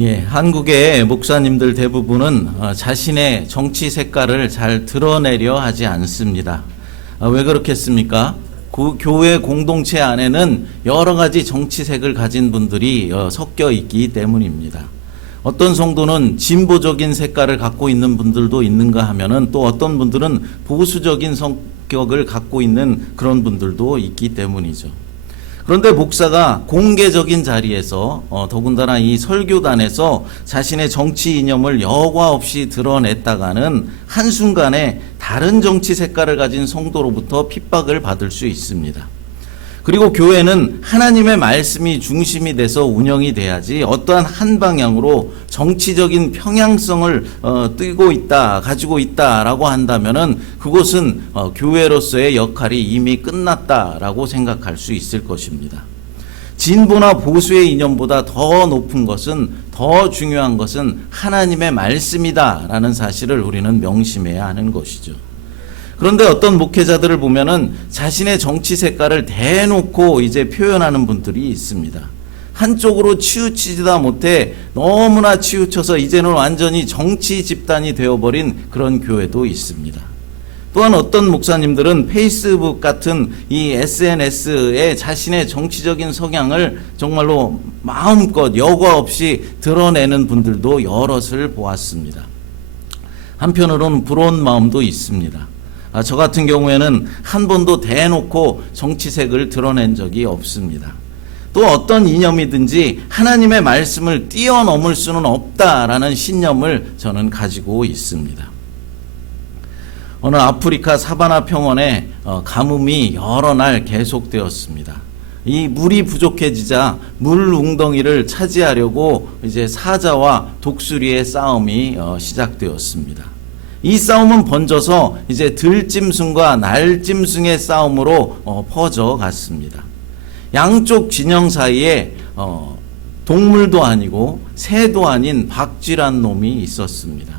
예, 한국의 목사님들 대부분은 자신의 정치 색깔을 잘 드러내려 하지 않습니다. 왜 그렇겠습니까? 그 교회 공동체 안에는 여러 가지 정치색을 가진 분들이 섞여 있기 때문입니다. 어떤 성도는 진보적인 색깔을 갖고 있는 분들도 있는가 하면은 또 어떤 분들은 보수적인 성격을 갖고 있는 그런 분들도 있기 때문이죠. 그런데 목사가 공개적인 자리에서 더군다나 이 설교단에서 자신의 정치 이념을 여과 없이 드러냈다가는 한순간에 다른 정치 색깔을 가진 성도로부터 핍박을 받을 수 있습니다. 그리고 교회는 하나님의 말씀이 중심이 돼서 운영이 돼야지 어떠한 한 방향으로 정치적인 평양성을 가지고 있다라고 한다면은 그것은 교회로서의 역할이 이미 끝났다라고 생각할 수 있을 것입니다. 진보나 보수의 이념보다 더 높은 것은, 더 중요한 것은 하나님의 말씀이다라는 사실을 우리는 명심해야 하는 것이죠. 그런데 어떤 목회자들을 보면은 자신의 정치 색깔을 대놓고 이제 표현하는 분들이 있습니다. 한쪽으로 치우치지도 못해 너무나 치우쳐서 이제는 완전히 정치 집단이 되어버린 그런 교회도 있습니다. 또한 어떤 목사님들은 페이스북 같은 이 SNS에 자신의 정치적인 성향을 정말로 마음껏 여과 없이 드러내는 분들도 여럿을 보았습니다. 한편으로는 부러운 마음도 있습니다. 저 같은 경우에는 한 번도 대놓고 정치색을 드러낸 적이 없습니다. 또 어떤 이념이든지 하나님의 말씀을 뛰어넘을 수는 없다라는 신념을 저는 가지고 있습니다. 어느 아프리카 사바나 평원에 가뭄이 여러 날 계속되었습니다. 이 물이 부족해지자 물 웅덩이를 차지하려고 이제 사자와 독수리의 싸움이 시작되었습니다. 이 싸움은 번져서 이제 들짐승과 날짐승의 싸움으로 퍼져갔습니다. 양쪽 진영 사이에 동물도 아니고 새도 아닌 박쥐란 놈이 있었습니다.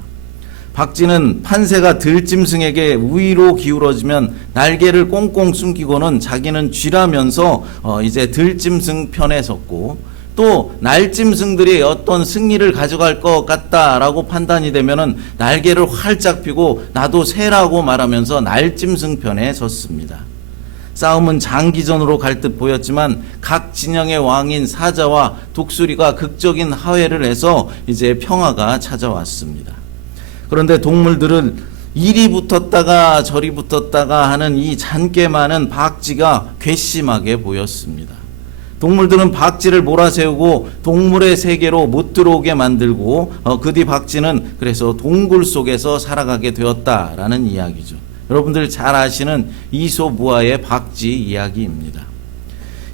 박쥐는 판세가 들짐승에게 우위로 기울어지면 날개를 꽁꽁 숨기고는 자기는 쥐라면서 이제 들짐승 편에 섰고, 또 날짐승들이 어떤 승리를 가져갈 것 같다라고 판단이 되면은 날개를 활짝 펴고 나도 새라고 말하면서 날짐승 편에 섰습니다. 싸움은 장기전으로 갈 듯 보였지만 각 진영의 왕인 사자와 독수리가 극적인 하회를 해서 이제 평화가 찾아왔습니다. 그런데 동물들은 이리 붙었다가 저리 붙었다가 하는 이 잔꽤 많은 박쥐가 괘씸하게 보였습니다. 동물들은 박쥐를 몰아세우고 동물의 세계로 못 들어오게 만들고 그 뒤 박쥐는 그래서 동굴 속에서 살아가게 되었다라는 이야기죠. 여러분들 잘 아시는 이소무화의 박쥐 이야기입니다.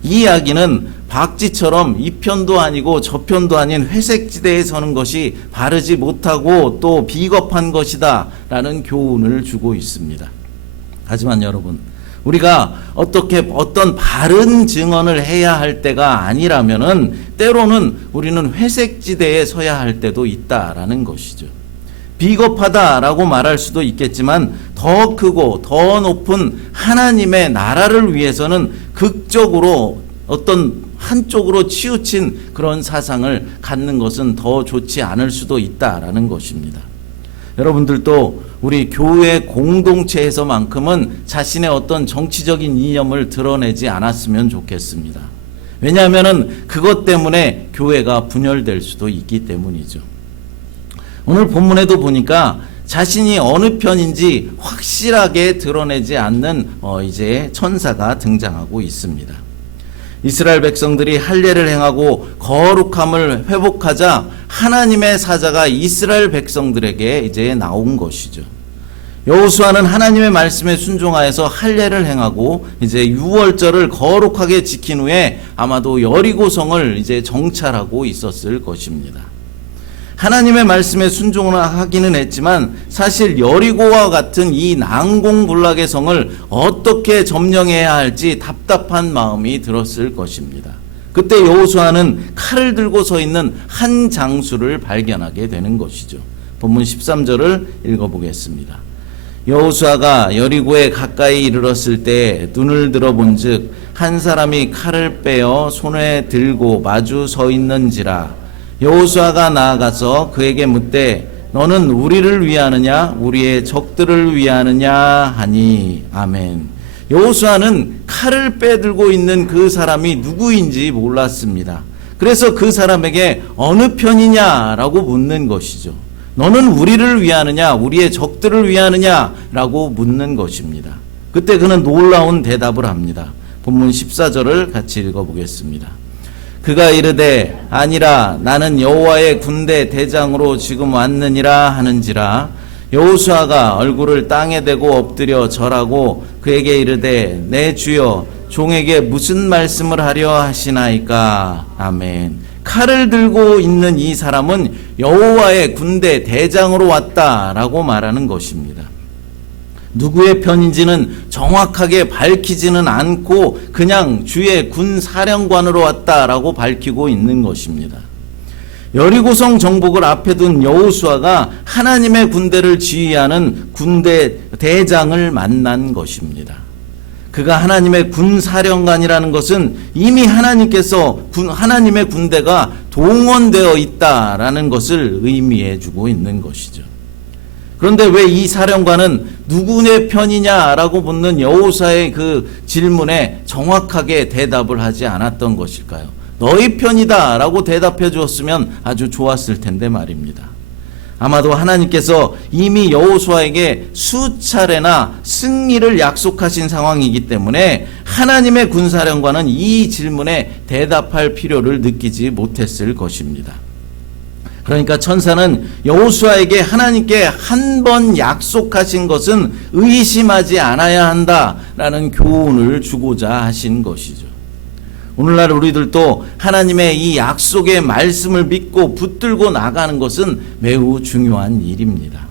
이 이야기는 박쥐처럼 이 편도 아니고 저 편도 아닌 회색지대에 서는 것이 바르지 못하고 또 비겁한 것이다 라는 교훈을 주고 있습니다. 하지만 여러분, 우리가 어떤 바른 증언을 해야 할 때가 아니라면은 때로는 우리는 회색지대에 서야 할 때도 있다라는 것이죠. 비겁하다라고 말할 수도 있겠지만 더 크고 더 높은 하나님의 나라를 위해서는 극적으로 어떤 한쪽으로 치우친 그런 사상을 갖는 것은 더 좋지 않을 수도 있다라는 것입니다. 여러분들도 우리 교회 공동체에서만큼은 자신의 어떤 정치적인 이념을 드러내지 않았으면 좋겠습니다. 왜냐하면 그것 때문에 교회가 분열될 수도 있기 때문이죠. 오늘 본문에도 보니까 자신이 어느 편인지 확실하게 드러내지 않는 이제 천사가 등장하고 있습니다. 이스라엘 백성들이 할례를 행하고 거룩함을 회복하자 하나님의 사자가 이스라엘 백성들에게 이제 나온 것이죠. 여호수아는 하나님의 말씀에 순종하여서 할례를 행하고 이제 유월절을 거룩하게 지킨 후에 아마도 여리고성을 이제 정찰하고 있었을 것입니다. 하나님의 말씀에 순종을 하기는 했지만 사실 여리고와 같은 이 난공불락의 성을 어떻게 점령해야 할지 답답한 마음이 들었을 것입니다. 그때 여호수아는 칼을 들고 서 있는 한 장수를 발견하게 되는 것이죠. 본문 13절을 읽어보겠습니다. 여호수아가 여리고에 가까이 이르렀을 때 눈을 들어본즉 한 사람이 칼을 빼어 손에 들고 마주 서 있는지라. 여호수아가 나아가서 그에게 묻되 너는 우리를 위하느냐 우리의 적들을 위하느냐 하니. 아멘. 여호수아는 칼을 빼들고 있는 그 사람이 누구인지 몰랐습니다. 그래서 그 사람에게 어느 편이냐라고 묻는 것이죠. 너는 우리를 위하느냐 우리의 적들을 위하느냐라고 묻는 것입니다. 그때 그는 놀라운 대답을 합니다. 본문 14절을 같이 읽어보겠습니다. 그가 이르되 아니라 나는 여호와의 군대 대장으로 지금 왔느니라 하는지라. 여호수아가 얼굴을 땅에 대고 엎드려 절하고 그에게 이르되 내 주여 종에게 무슨 말씀을 하려 하시나이까. 아멘. 칼을 들고 있는 이 사람은 여호와의 군대 대장으로 왔다라고 말하는 것입니다. 누구의 편인지는 정확하게 밝히지는 않고 그냥 주의 군 사령관으로 왔다라고 밝히고 있는 것입니다. 여리고성 정복을 앞에 둔 여호수아가 하나님의 군대를 지휘하는 군대 대장을 만난 것입니다. 그가 하나님의 군 사령관이라는 것은 이미 하나님께서 하나님의 군대가 동원되어 있다라는 것을 의미해 주고 있는 것이죠. 그런데 왜 이 사령관은 누구의 편이냐라고 묻는 여호수아의 그 질문에 정확하게 대답을 하지 않았던 것일까요? 너희 편이다 라고 대답해 주었으면 아주 좋았을 텐데 말입니다. 아마도 하나님께서 이미 여호수아에게 수차례나 승리를 약속하신 상황이기 때문에 하나님의 군사령관은 이 질문에 대답할 필요를 느끼지 못했을 것입니다. 그러니까 천사는 여호수아에게 하나님께 한 번 약속하신 것은 의심하지 않아야 한다라는 교훈을 주고자 하신 것이죠. 오늘날 우리들도 하나님의 이 약속의 말씀을 믿고 붙들고 나가는 것은 매우 중요한 일입니다.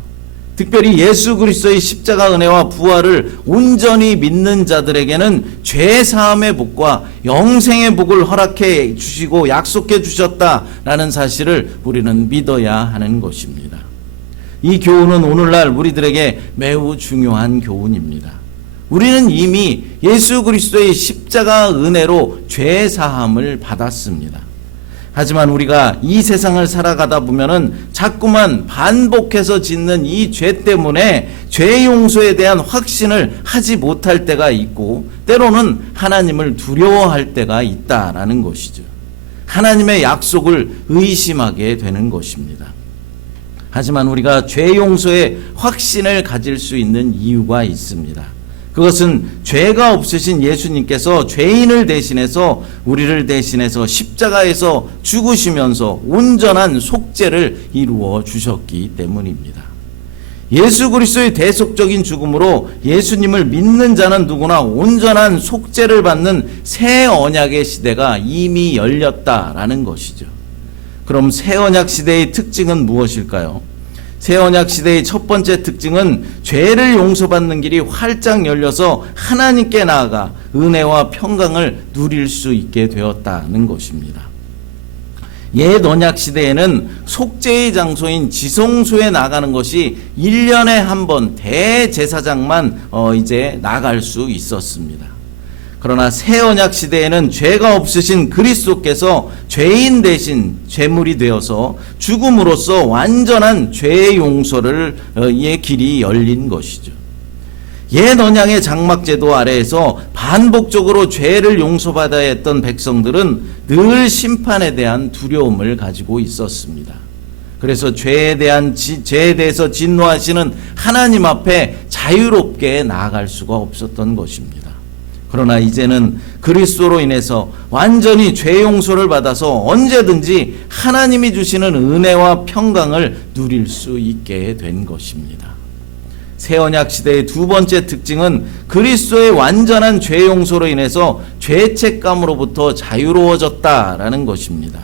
특별히 예수 그리스도의 십자가 은혜와 부활을 온전히 믿는 자들에게는 죄 사함의 복과 영생의 복을 허락해 주시고 약속해 주셨다라는 사실을 우리는 믿어야 하는 것입니다. 이 교훈은 오늘날 우리들에게 매우 중요한 교훈입니다. 우리는 이미 예수 그리스도의 십자가 은혜로 죄 사함을 받았습니다. 하지만 우리가 이 세상을 살아가다 보면은 자꾸만 반복해서 짓는 이 죄 때문에 죄 용서에 대한 확신을 하지 못할 때가 있고 때로는 하나님을 두려워할 때가 있다라는 것이죠. 하나님의 약속을 의심하게 되는 것입니다. 하지만 우리가 죄 용서에 확신을 가질 수 있는 이유가 있습니다. 그것은 죄가 없으신 예수님께서 죄인을 대신해서 우리를 대신해서 십자가에서 죽으시면서 온전한 속죄를 이루어 주셨기 때문입니다. 예수 그리스도의 대속적인 죽음으로 예수님을 믿는 자는 누구나 온전한 속죄를 받는 새 언약의 시대가 이미 열렸다라는 것이죠. 그럼 새 언약 시대의 특징은 무엇일까요? 새 언약 시대의 첫 번째 특징은 죄를 용서받는 길이 활짝 열려서 하나님께 나아가 은혜와 평강을 누릴 수 있게 되었다는 것입니다. 옛 언약 시대에는 속죄의 장소인 지성소에 나가는 것이 1년에 한 번 대제사장만 이제 나갈 수 있었습니다. 그러나 새 언약 시대에는 죄가 없으신 그리스도께서 죄인 대신 제물이 되어서 죽음으로써 완전한 죄 용서의 길이 열린 것이죠. 옛 언약의 장막 제도 아래에서 반복적으로 죄를 용서받아야 했던 백성들은 늘 심판에 대한 두려움을 가지고 있었습니다. 그래서 죄에 대해서 진노하시는 하나님 앞에 자유롭게 나아갈 수가 없었던 것입니다. 그러나 이제는 그리스도로 인해서 완전히 죄 용서를 받아서 언제든지 하나님이 주시는 은혜와 평강을 누릴 수 있게 된 것입니다. 새 언약 시대의 두 번째 특징은 그리스도의 완전한 죄 용서로 인해서 죄책감으로부터 자유로워졌다라는 것입니다.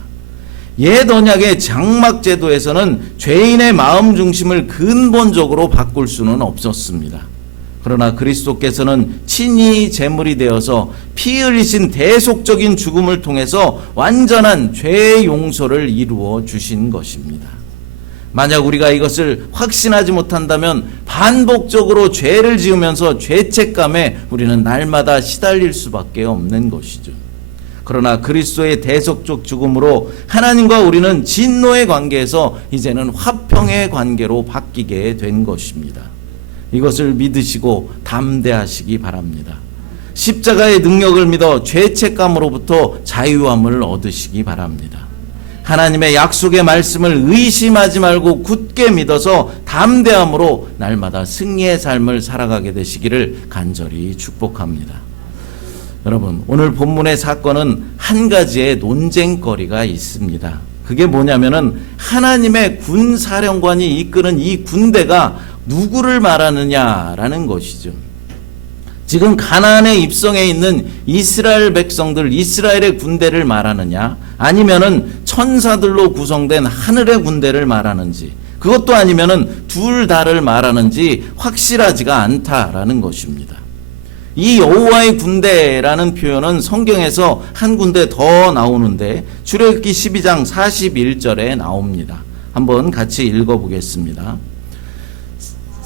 옛 언약의 장막 제도에서는 죄인의 마음 중심을 근본적으로 바꿀 수는 없었습니다. 그러나 그리스도께서는 친히 제물이 되어서 피 흘리신 대속적인 죽음을 통해서 완전한 죄 용서를 이루어 주신 것입니다. 만약 우리가 이것을 확신하지 못한다면 반복적으로 죄를 지으면서 죄책감에 우리는 날마다 시달릴 수밖에 없는 것이죠. 그러나 그리스도의 대속적 죽음으로 하나님과 우리는 진노의 관계에서 이제는 화평의 관계로 바뀌게 된 것입니다. 이것을 믿으시고 담대하시기 바랍니다. 십자가의 능력을 믿어 죄책감으로부터 자유함을 얻으시기 바랍니다. 하나님의 약속의 말씀을 의심하지 말고 굳게 믿어서 담대함으로 날마다 승리의 삶을 살아가게 되시기를 간절히 축복합니다. 여러분, 오늘 본문의 사건은 한 가지의 논쟁거리가 있습니다. 그게 뭐냐면은 하나님의 군사령관이 이끄는 이 군대가 누구를 말하느냐라는 것이죠. 지금 가나안에 입성해 있는 이스라엘 백성들, 이스라엘의 군대를 말하느냐, 아니면은 천사들로 구성된 하늘의 군대를 말하는지, 그것도 아니면은 둘 다를 말하는지 확실하지가 않다라는 것입니다. 이 여호와의 군대라는 표현은 성경에서 한 군데 더 나오는데 출애굽기 12장 41절에 나옵니다. 한번 같이 읽어보겠습니다.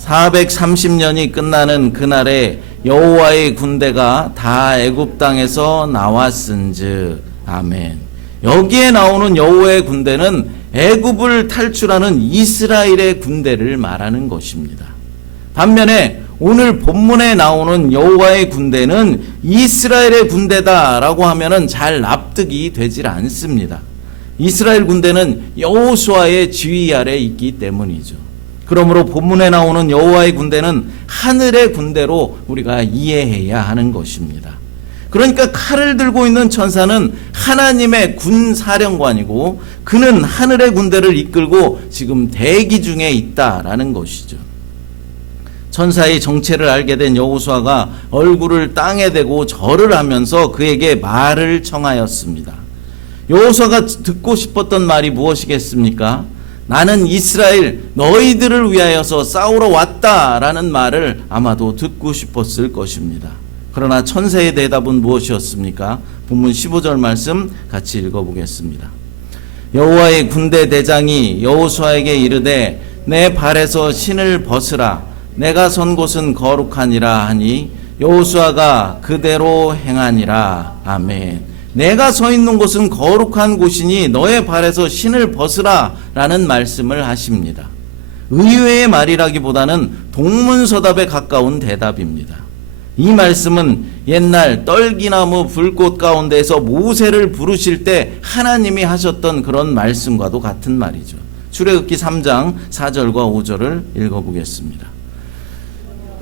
430년이 끝나는 그날에 여호와의 군대가 다 애굽 땅에서 나왔은즉. 아멘. 여기에 나오는 여호와의 군대는 애굽을 탈출하는 이스라엘의 군대를 말하는 것입니다. 반면에 오늘 본문에 나오는 여호와의 군대는 이스라엘의 군대다라고 하면은 잘 납득이 되질 않습니다. 이스라엘 군대는 여호수아의 지휘 아래 있기 때문이죠. 그러므로 본문에 나오는 여호와의 군대는 하늘의 군대로 우리가 이해해야 하는 것입니다. 그러니까 칼을 들고 있는 천사는 하나님의 군사령관이고 그는 하늘의 군대를 이끌고 지금 대기 중에 있다라는 것이죠. 천사의 정체를 알게 된 여호수아가 얼굴을 땅에 대고 절을 하면서 그에게 말을 청하였습니다. 여호수아가 듣고 싶었던 말이 무엇이겠습니까? 나는 이스라엘 너희들을 위하여서 싸우러 왔다라는 말을 아마도 듣고 싶었을 것입니다. 그러나 천사의 대답은 무엇이었습니까? 본문 15절 말씀 같이 읽어보겠습니다. 여호와의 군대 대장이 여호수아에게 이르되 내 발에서 신을 벗으라 내가 선 곳은 거룩하니라 하니 여호수아가 그대로 행하니라. 아멘. 내가 서 있는 곳은 거룩한 곳이니 너의 발에서 신을 벗으라 라는 말씀을 하십니다. 의외의 말이라기보다는 동문서답에 가까운 대답입니다. 이 말씀은 옛날 떨기나무 불꽃 가운데에서 모세를 부르실 때 하나님이 하셨던 그런 말씀과도 같은 말이죠. 출애굽기 3장 4절과 5절을 읽어보겠습니다.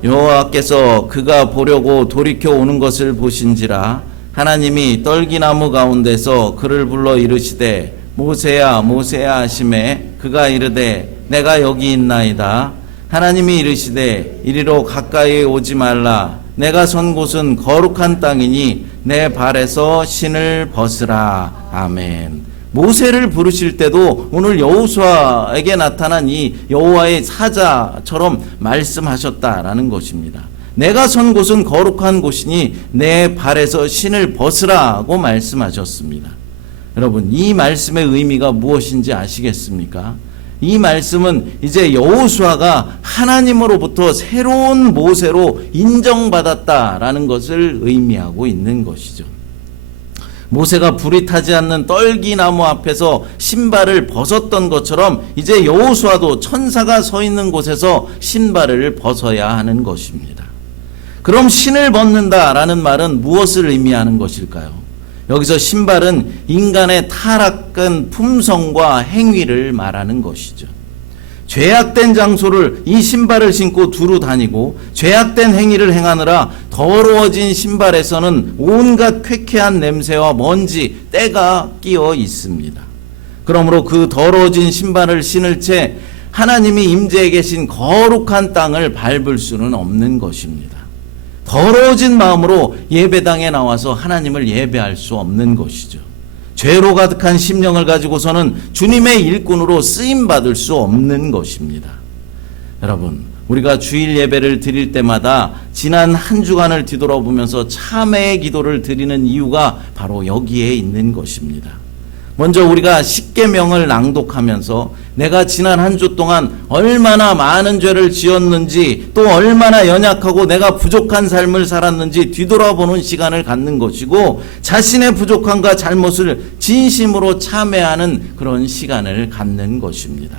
여호와께서 그가 보려고 돌이켜 오는 것을 보신지라 하나님이 떨기나무 가운데서 그를 불러 이르시되 모세야 모세야 하시매 그가 이르되 내가 여기 있나이다. 하나님이 이르시되 이리로 가까이 오지 말라. 내가 선 곳은 거룩한 땅이니 내 발에서 신을 벗으라. 아멘. 모세를 부르실 때도 오늘 여호수아에게 나타난 이 여호와의 사자처럼 말씀하셨다라는 것입니다. 내가 선 곳은 거룩한 곳이니 내 발에서 신을 벗으라고 말씀하셨습니다. 여러분, 이 말씀의 의미가 무엇인지 아시겠습니까? 이 말씀은 이제 여호수아가 하나님으로부터 새로운 모세로 인정받았다라는 것을 의미하고 있는 것이죠. 모세가 불이 타지 않는 떨기나무 앞에서 신발을 벗었던 것처럼 이제 여호수아도 천사가 서 있는 곳에서 신발을 벗어야 하는 것입니다. 그럼 신을 벗는다라는 말은 무엇을 의미하는 것일까요? 여기서 신발은 인간의 타락한 품성과 행위를 말하는 것이죠. 죄악된 장소를 이 신발을 신고 두루 다니고 죄악된 행위를 행하느라 더러워진 신발에서는 온갖 쾌쾌한 냄새와 먼지, 때가 끼어 있습니다. 그러므로 그 더러워진 신발을 신을 채 하나님이 임재해 계신 거룩한 땅을 밟을 수는 없는 것입니다. 더러워진 마음으로 예배당에 나와서 하나님을 예배할 수 없는 것이죠. 죄로 가득한 심령을 가지고서는 주님의 일꾼으로 쓰임받을 수 없는 것입니다. 여러분, 우리가 주일 예배를 드릴 때마다 지난 한 주간을 뒤돌아보면서 참회의 기도를 드리는 이유가 바로 여기에 있는 것입니다. 먼저 우리가 십계명을 낭독하면서 내가 지난 한 주 동안 얼마나 많은 죄를 지었는지, 또 얼마나 연약하고 내가 부족한 삶을 살았는지 뒤돌아보는 시간을 갖는 것이고, 자신의 부족함과 잘못을 진심으로 참회하는 그런 시간을 갖는 것입니다.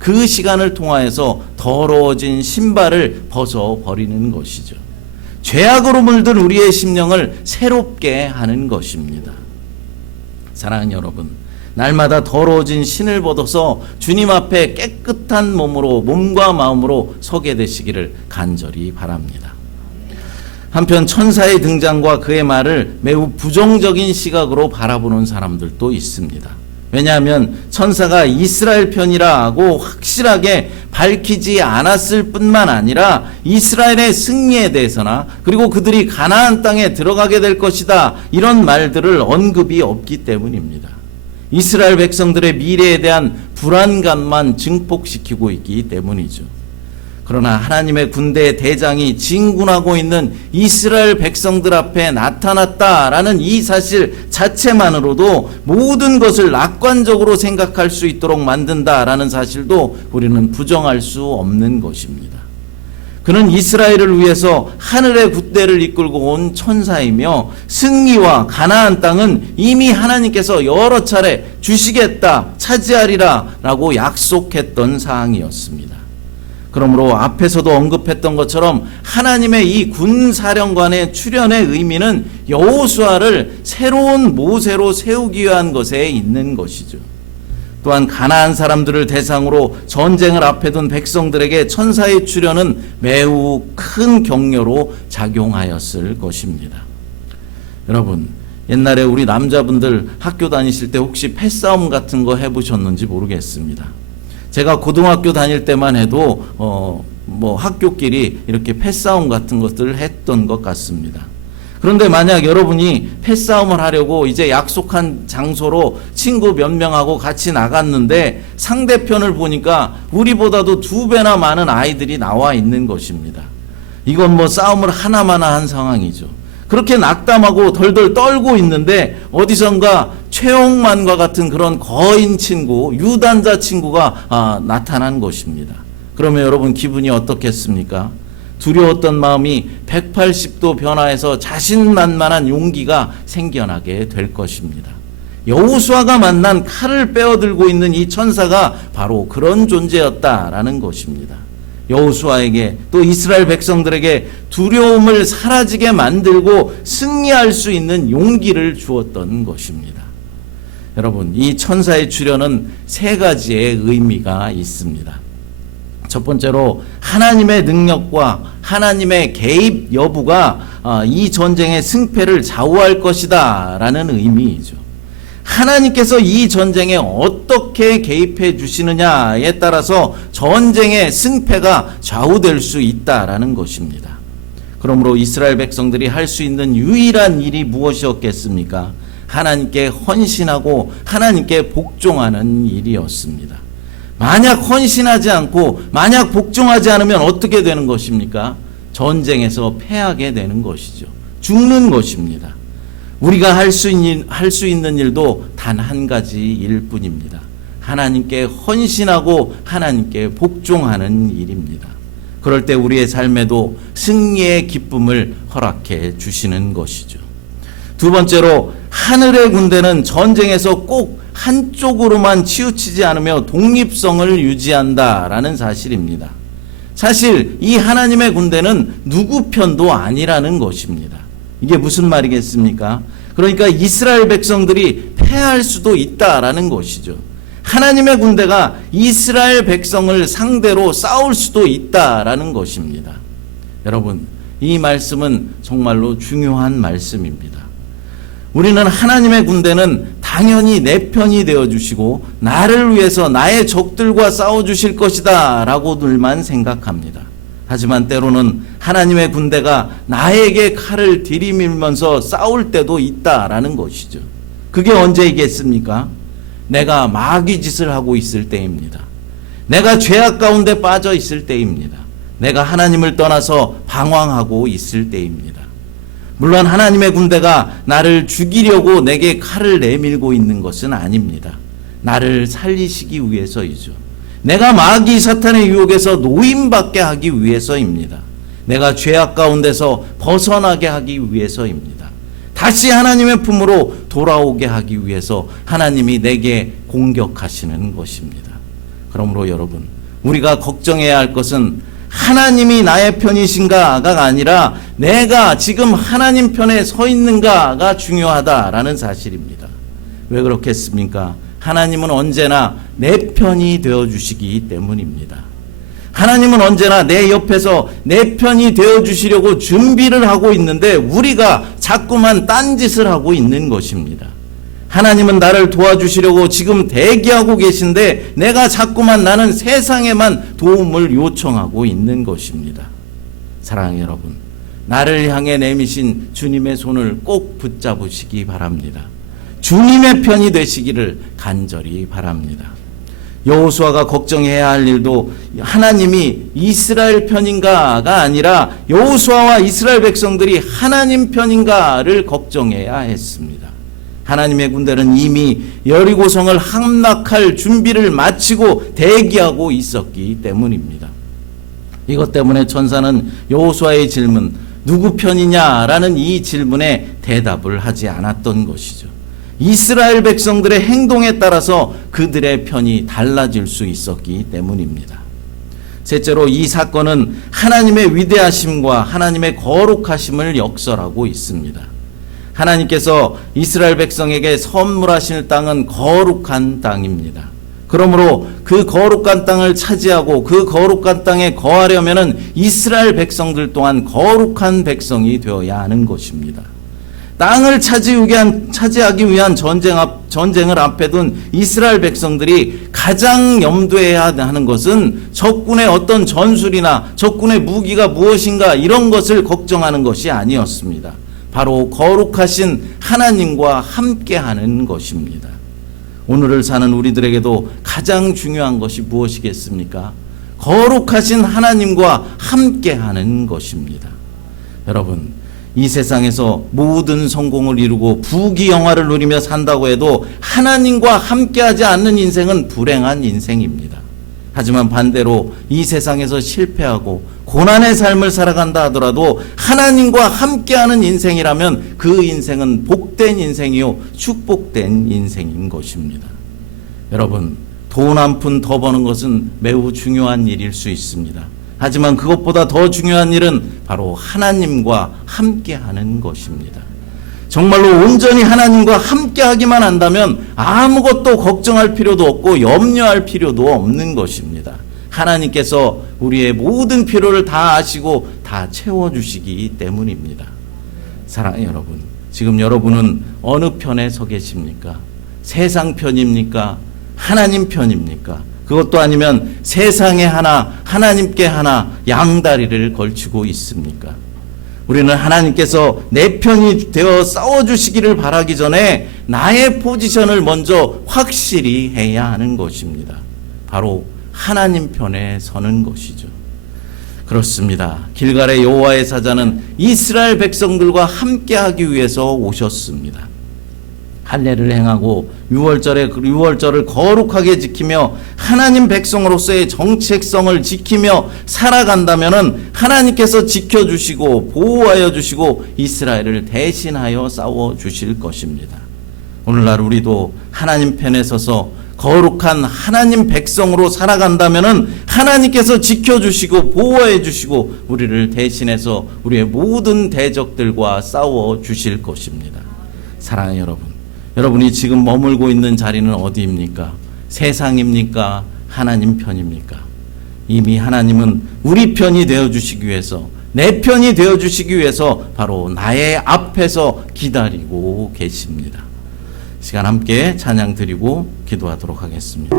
그 시간을 통하여서 더러워진 신발을 벗어버리는 것이죠. 죄악으로 물든 우리의 심령을 새롭게 하는 것입니다. 사랑하는 여러분, 날마다 더러워진 신을 벗어서 주님 앞에 깨끗한 몸으로, 몸과 마음으로 서게 되시기를 간절히 바랍니다. 한편 천사의 등장과 그의 말을 매우 부정적인 시각으로 바라보는 사람들도 있습니다. 왜냐하면 천사가 이스라엘 편이라고 확실하게 밝히지 않았을 뿐만 아니라 이스라엘의 승리에 대해서나, 그리고 그들이 가나안 땅에 들어가게 될 것이다, 이런 말들을 언급이 없기 때문입니다. 이스라엘 백성들의 미래에 대한 불안감만 증폭시키고 있기 때문이죠. 그러나 하나님의 군대의 대장이 진군하고 있는 이스라엘 백성들 앞에 나타났다라는 이 사실 자체만으로도 모든 것을 낙관적으로 생각할 수 있도록 만든다라는 사실도 우리는 부정할 수 없는 것입니다. 그는 이스라엘을 위해서 하늘의 군대를 이끌고 온 천사이며, 승리와 가나안 땅은 이미 하나님께서 여러 차례 주시겠다, 차지하리라 라고 약속했던 사항이었습니다. 그러므로 앞에서도 언급했던 것처럼 하나님의 이 군사령관의 출현의 의미는 여호수아를 새로운 모세로 세우기 위한 것에 있는 것이죠. 또한 가나안 사람들을 대상으로 전쟁을 앞에 둔 백성들에게 천사의 출현은 매우 큰 격려로 작용하였을 것입니다. 여러분, 옛날에 우리 남자분들 학교 다니실 때 혹시 패싸움 같은 거 해보셨는지 모르겠습니다. 제가 고등학교 다닐 때만 해도 학교끼리 이렇게 패싸움 같은 것들을 했던 것 같습니다. 그런데 만약 여러분이 패싸움을 하려고 이제 약속한 장소로 친구 몇 명하고 같이 나갔는데 상대편을 보니까 우리보다도 2배나 많은 아이들이 나와 있는 것입니다. 이건 싸움을 하나마나 한 상황이죠. 그렇게 낙담하고 덜덜 떨고 있는데 어디선가 최홍만과 같은 그런 거인 친구, 유단자 친구가 나타난 것입니다. 그러면 여러분 기분이 어떻겠습니까? 두려웠던 마음이 180도 변화해서 자신만만한 용기가 생겨나게 될 것입니다. 여호수아가 만난 칼을 빼어들고 있는 이 천사가 바로 그런 존재였다라는 것입니다. 여호수아에게, 또 이스라엘 백성들에게 두려움을 사라지게 만들고 승리할 수 있는 용기를 주었던 것입니다. 여러분, 이 천사의 출현은 3가지의 의미가 있습니다. 첫 번째로 하나님의 능력과 하나님의 개입 여부가 이 전쟁의 승패를 좌우할 것이다 라는 의미이죠. 하나님께서 이 전쟁에 어떻게 개입해 주시느냐에 따라서 전쟁의 승패가 좌우될 수 있다라는 것입니다. 그러므로 이스라엘 백성들이 할 수 있는 유일한 일이 무엇이었겠습니까? 하나님께 헌신하고 하나님께 복종하는 일이었습니다. 만약 헌신하지 않고 만약 복종하지 않으면 어떻게 되는 것입니까? 전쟁에서 패하게 되는 것이죠. 죽는 것입니다. 우리가 할 수 있는 일도 단 한 가지 일 뿐입니다. 하나님께 헌신하고 하나님께 복종하는 일입니다. 그럴 때 우리의 삶에도 승리의 기쁨을 허락해 주시는 것이죠. 두 번째로, 하늘의 군대는 전쟁에서 꼭 한쪽으로만 치우치지 않으며 독립성을 유지한다라는 사실입니다. 사실 이 하나님의 군대는 누구 편도 아니라는 것입니다. 이게 무슨 말이겠습니까? 그러니까 이스라엘 백성들이 패할 수도 있다라는 것이죠. 하나님의 군대가 이스라엘 백성을 상대로 싸울 수도 있다라는 것입니다. 여러분, 이 말씀은 정말로 중요한 말씀입니다. 우리는 하나님의 군대는 당연히 내 편이 되어주시고 나를 위해서 나의 적들과 싸워주실 것이다 라고 늘만 생각합니다. 하지만 때로는 하나님의 군대가 나에게 칼을 들이밀면서 싸울 때도 있다라는 것이죠. 그게 언제이겠습니까? 내가 마귀 짓을 하고 있을 때입니다. 내가 죄악 가운데 빠져 있을 때입니다. 내가 하나님을 떠나서 방황하고 있을 때입니다. 물론 하나님의 군대가 나를 죽이려고 내게 칼을 내밀고 있는 것은 아닙니다. 나를 살리시기 위해서이죠. 내가 마귀 사탄의 유혹에서 노임받게 하기 위해서입니다. 내가 죄악 가운데서 벗어나게 하기 위해서입니다. 다시 하나님의 품으로 돌아오게 하기 위해서 하나님이 내게 공격하시는 것입니다. 그러므로 여러분, 우리가 걱정해야 할 것은 하나님이 나의 편이신가가 아니라 내가 지금 하나님 편에 서 있는가가 중요하다라는 사실입니다. 왜 그렇겠습니까? 하나님은 언제나 내 편이 되어주시기 때문입니다. 하나님은 언제나 내 옆에서 내 편이 되어주시려고 준비를 하고 있는데 우리가 자꾸만 딴짓을 하고 있는 것입니다. 하나님은 나를 도와주시려고 지금 대기하고 계신데 내가 자꾸만 나는 세상에만 도움을 요청하고 있는 것입니다. 사랑하는 여러분, 나를 향해 내미신 주님의 손을 꼭 붙잡으시기 바랍니다. 주님의 편이 되시기를 간절히 바랍니다. 여호수아가 걱정해야 할 일도 하나님이 이스라엘 편인가가 아니라 여호수아와 이스라엘 백성들이 하나님 편인가를 걱정해야 했습니다. 하나님의 군대는 이미 여리고성을 함락할 준비를 마치고 대기하고 있었기 때문입니다. 이것 때문에 천사는 여호수아의 질문, 누구 편이냐라는 이 질문에 대답을 하지 않았던 것이죠. 이스라엘 백성들의 행동에 따라서 그들의 편이 달라질 수 있었기 때문입니다. 셋째로 이 사건은 하나님의 위대하심과 하나님의 거룩하심을 역설하고 있습니다. 하나님께서 이스라엘 백성에게 선물하실 땅은 거룩한 땅입니다. 그러므로 그 거룩한 땅을 차지하고 그 거룩한 땅에 거하려면 이스라엘 백성들 또한 거룩한 백성이 되어야 하는 것입니다. 땅을 차지하기 위한 전쟁을 앞에 둔 이스라엘 백성들이 가장 염두해야 하는 것은 적군의 어떤 전술이나 적군의 무기가 무엇인가 이런 것을 걱정하는 것이 아니었습니다. 바로 거룩하신 하나님과 함께하는 것입니다. 오늘을 사는 우리들에게도 가장 중요한 것이 무엇이겠습니까? 거룩하신 하나님과 함께하는 것입니다. 여러분, 이 세상에서 모든 성공을 이루고 부귀영화를 누리며 산다고 해도 하나님과 함께하지 않는 인생은 불행한 인생입니다. 하지만 반대로 이 세상에서 실패하고 고난의 삶을 살아간다 하더라도 하나님과 함께하는 인생이라면 그 인생은 복된 인생이요 축복된 인생인 것입니다. 여러분, 돈 한 푼 더 버는 것은 매우 중요한 일일 수 있습니다. 하지만 그것보다 더 중요한 일은 바로 하나님과 함께하는 것입니다. 정말로 온전히 하나님과 함께하기만 한다면 아무것도 걱정할 필요도 없고 염려할 필요도 없는 것입니다. 하나님께서 우리의 모든 필요를 다 아시고 다 채워주시기 때문입니다. 사랑하는 여러분, 지금 여러분은 어느 편에 서 계십니까? 세상 편입니까? 하나님 편입니까? 그것도 아니면 세상에 하나, 하나님께 하나 양다리를 걸치고 있습니까? 우리는 하나님께서 내 편이 되어 싸워주시기를 바라기 전에 나의 포지션을 먼저 확실히 해야 하는 것입니다. 바로 하나님 편에 서는 것이죠. 그렇습니다. 길갈의 여호와의 사자는 이스라엘 백성들과 함께하기 위해서 오셨습니다. 할례를 행하고 유월절을 거룩하게 지키며 하나님 백성으로서의 정체성을 지키며 살아간다면은 하나님께서 지켜주시고 보호하여 주시고 이스라엘을 대신하여 싸워 주실 것입니다. 오늘날 우리도 하나님 편에 서서 거룩한 하나님 백성으로 살아간다면은 하나님께서 지켜주시고 보호해 주시고 우리를 대신해서 우리의 모든 대적들과 싸워 주실 것입니다. 사랑하는 여러분, 여러분이 지금 머물고 있는 자리는 어디입니까? 세상입니까? 하나님 편입니까? 이미 하나님은 우리 편이 되어주시기 위해서, 내 편이 되어주시기 위해서 바로 나의 앞에서 기다리고 계십니다. 시간 함께 찬양 드리고 기도하도록 하겠습니다.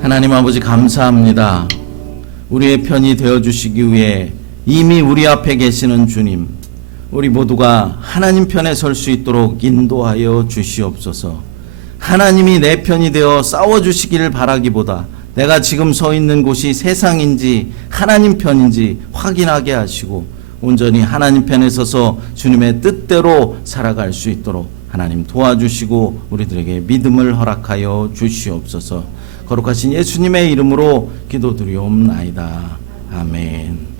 하나님 아버지 감사합니다. 우리의 편이 되어주시기 위해 이미 우리 앞에 계시는 주님, 우리 모두가 하나님 편에 설 수 있도록 인도하여 주시옵소서. 하나님이 내 편이 되어 싸워주시기를 바라기보다 내가 지금 서 있는 곳이 세상인지 하나님 편인지 확인하게 하시고 온전히 하나님 편에 서서 주님의 뜻대로 살아갈 수 있도록 하나님 도와주시고 우리들에게 믿음을 허락하여 주시옵소서. 거룩하신 예수님의 이름으로 기도드리옵나이다. 아멘.